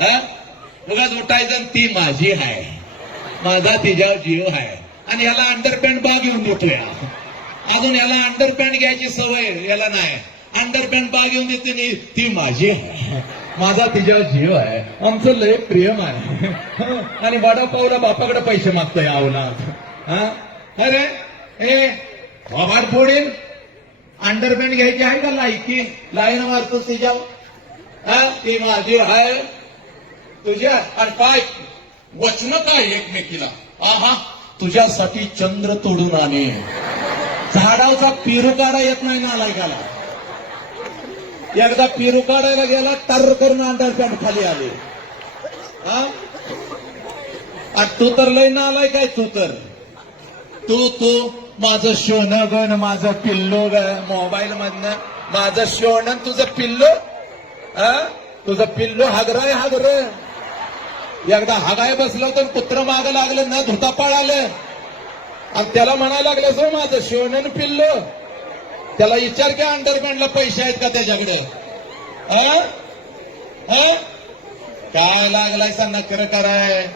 हा? उगाच उठायचं ती माझी आहे माझा तिच्यावर जीव आहे आणि याला अंडरपॅन्ट बा घेऊन देतोय अजून याला अंडरपॅन्ट घ्यायची सवय याला नाही. अंडरपॅन्ट बा घेऊन देते नी, ती माझी आहे माझा तिच्यावर जीव आहे आमचं लय प्रेम आहे. आणि वडापावला बापाकडे पैसे मागतोय अवलाद हा? अरे ए बाबाड फोडेल अंडरपॅन्ट घ्यायची आहे का लायकी? लाईन मारतो तिच्यावर. हा? ती माझी आहे तुझ्या आणि पाय वचन काय एकमेकीला. आहा तुझ्यासाठी चंद्र तोडून आणे. झाडाचा पेरू काढा येत नाही ना लायकाला. एकदा पेरू काढायला गेला तर करून अंडरपॅन्ट खाली आले. हा? आणि तू तर लय नालाय काय तू तर. तू तू माझं शोनं गण माझं पिल्लो ग मोबाईल मधनं माझं शोण तुझं पिल्लो? हा? तुझं पिल्लो हागराय हागर. एकदा हागाय बसलं तर कुत्र माग लागलं न धुता आलं आणि त्याला म्हणायला लागलं सो माझं शिवणन पिल्लो त्याला विचार की अंडरग्राऊंडला पैसे आहेत का त्याच्याकडे हा? हा? काय लागलायचा नकर कराय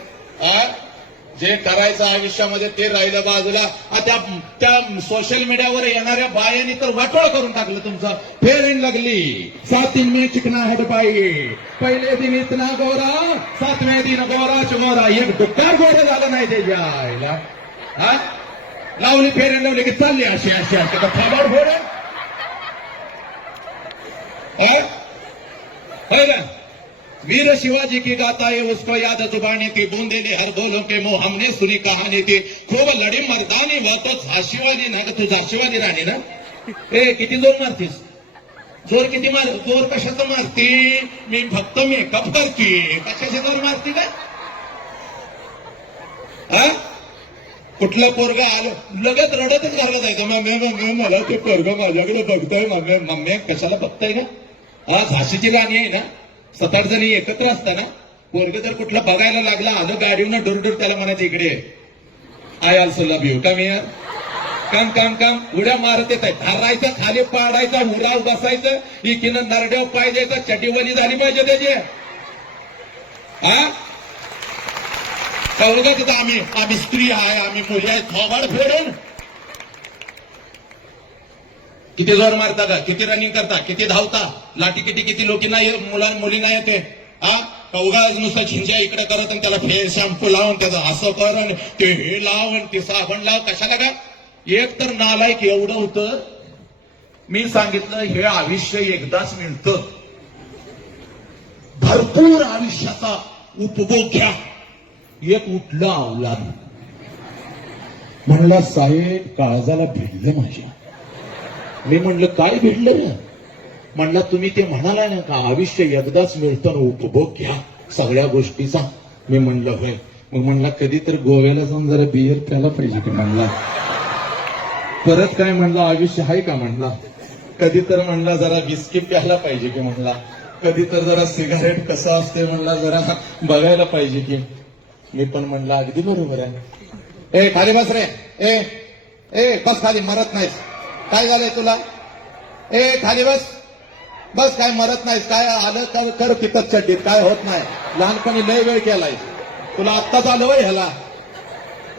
जे करायचं आयुष्यामध्ये ते राहिलं बाजूला. आता त्या त्या सोशल मीडियावर येणाऱ्या बायांनी तर वाटोळ करून टाकलं तुमचं. फेरीन लागली. सात दिन मी चिकना हट पाई पहिले दिन इतना गोरा सातव्या दिन गोरा चुमोरा. एक डुक्कार गोरा झालं नाही त्याच्या आईला हा? लावली फेरीन लावली की चालली अशी अशी अशी. तर थांबावर फोड. ना वीर शिवाजी की गाता है उसको याद जुबानी थी बूंदेले हर बोलों के मुंह हमने सुनी कहानी थी। खूप लढी मर्दानी व तो झाशिवानी ना तू झाशीवाली राणी ना? ए किती जोर मारतीस? जोर किती मार जोर कशाचं मारती? मी फक्त मेकअप करते. कशाचे जोर मारती काय? हा? कुठलं पोरग आलं लगेच रडतच घरला जायचं मम्मी मम्मी मला ते पोरग माझ्याकडे बघतोय मम्मी मम्मी कशाला बघताय का? हा झाशीची राणी आहे ना? सात आठ जणी एकत्र असताना पोरग जर कुठलं बघायला लागला आलं गाडीवनं डुरडुर त्याला म्हणायचं इकडे आय ऑल्सो लव्ह यू कम यार काम काम काम उड्या मारत येत आहे धरायचं खाली पाडायचा उराव बसायचं इकीनं नरड्याव पाय द्यायचा चटीवली झाली पाहिजे त्याची. हा? कळलं तिथं आम्ही आम्ही स्त्री आहे आम्ही मुली आहे थोबाड फेडून किती जोर मारता का किती रनिंग करता? किती धावता? लाठी किती किती लोकींना मुला मुलींना येते हा कवगाज नुसतं झिंज्या इकडे करत आणि त्याला फेर शॅम्पू लावून त्याचं असं कर ते हे लाव आणि ते साबण लाव. कशाला का एक तर नालायक एवढं होतं. मी सांगितलं हे आयुष्य एकदाच मिळतं. भरपूर आयुष्याचा उपभोग घ्या. एक उठलं अवलाद. म्हणला साहेब काळजाला भिडलं माझ्या. मी म्हणलं काय भेटलं ना म्हणला तुम्ही ते म्हणाला ना का आयुष्य एकदाच मिळतं ना उपभोग घ्या सगळ्या गोष्टीचा. मी म्हणलं होय. मग म्हणला कधी तर गोव्याला जाऊन जरा बियर प्यायला पाहिजे की म्हणला. परत काय म्हणला आयुष्य आहे का? म्हणला. कधी तर म्हणला जरा बिस्की प्यायला पाहिजे की म्हणला. कधी तर जरा सिगारेट कसं असते म्हणला जरा बघायला पाहिजे की. मी पण म्हणला अगदी बरोबर आहे. ए खाली बस रे. ए ए बस खाली मरत नाहीस. काय झालंय तुला? ए खाली बस. बस काय मरत नाहीस काय आलं कर कर पिकत चड्डीत काय होत नाही. लहानपणी लय वेळ केलाय. तुला आत्ताच आलं वय ह्याला.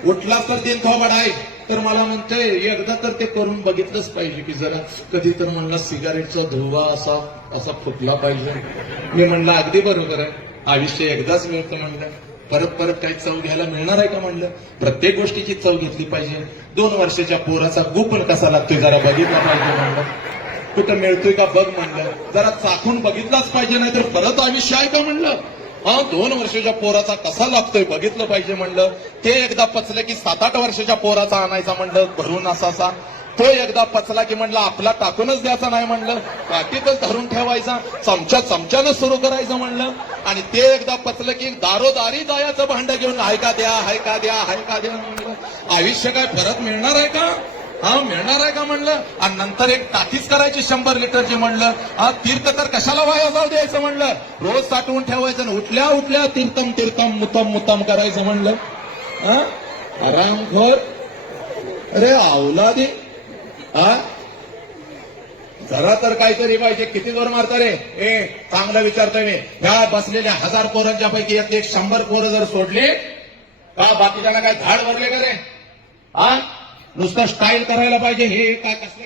उठला तर तीन थोबड आहे तर मला म्हणतोय एकदा तर ते करून बघितलंच पाहिजे की जरा कधी तर म्हणला सिगारेटचा धुवा असा असा फुटला पाहिजे. मी म्हणलं अगदी बरोबर आहे. आयुष्य एकदाच मिळतं म्हणलं. परत परत काय चव घ्यायला मिळणार आहे का म्हणलं? प्रत्येक गोष्टीची चव घेतली पाहिजे. दोन वर्षाच्या पोराचा गुपण कसा लागतोय जरा बघितला पाहिजे म्हणलं. कुठं मिळतोय का बघ म्हणलं. जरा चाखून बघितलाच पाहिजे नाही तर परत आयुष्य आहे का म्हणलं? हा दोन वर्षाच्या पोराचा कसा लागतोय बघितलं पाहिजे म्हणलं. ते एकदा पचलं की सात आठ वर्षाच्या पोराचा आणायचा म्हणलं भरून असा तो एकदा पचला की म्हणलं आपला टाकूनच द्यायचा नाही म्हणलं. काठीतच धरून ठेवायचा. चमच्या चमच्यानं सुरू करायचं म्हणलं. आणि ते एकदा पचलं की दारोदारी दायाचं भांड घेऊन हाय का द्या हाय का द्या हाय का द्या म्हणलं. आयुष्य काय परत मिळणार आहे का? हा मिळणार आहे का म्हणलं? आणि नंतर एक टाकीच करायची शंभर लिटरची म्हणलं. हा तीर्थ तर कशाला वाया जाऊ द्यायचं म्हणलं? रोज साठवून ठेवायचं आणि उठल्या उठल्या तीर्थम तीर्थम मुतम मुतम करायचं म्हणलं. हा? आरामखोर अरे आवला दे हा? जरा तर काहीतरी पाहिजे. किती जोर मारता रे? ए चांगलं विचारतोय मी. ह्या बसलेल्या हजार पोरांच्या पैकी यातले एक शंभर पोरं जर सोडले का बाकीच्याला काय झाड भरले का रे? हा? नुसतं स्टाईल करायला पाहिजे. हे काय कसलं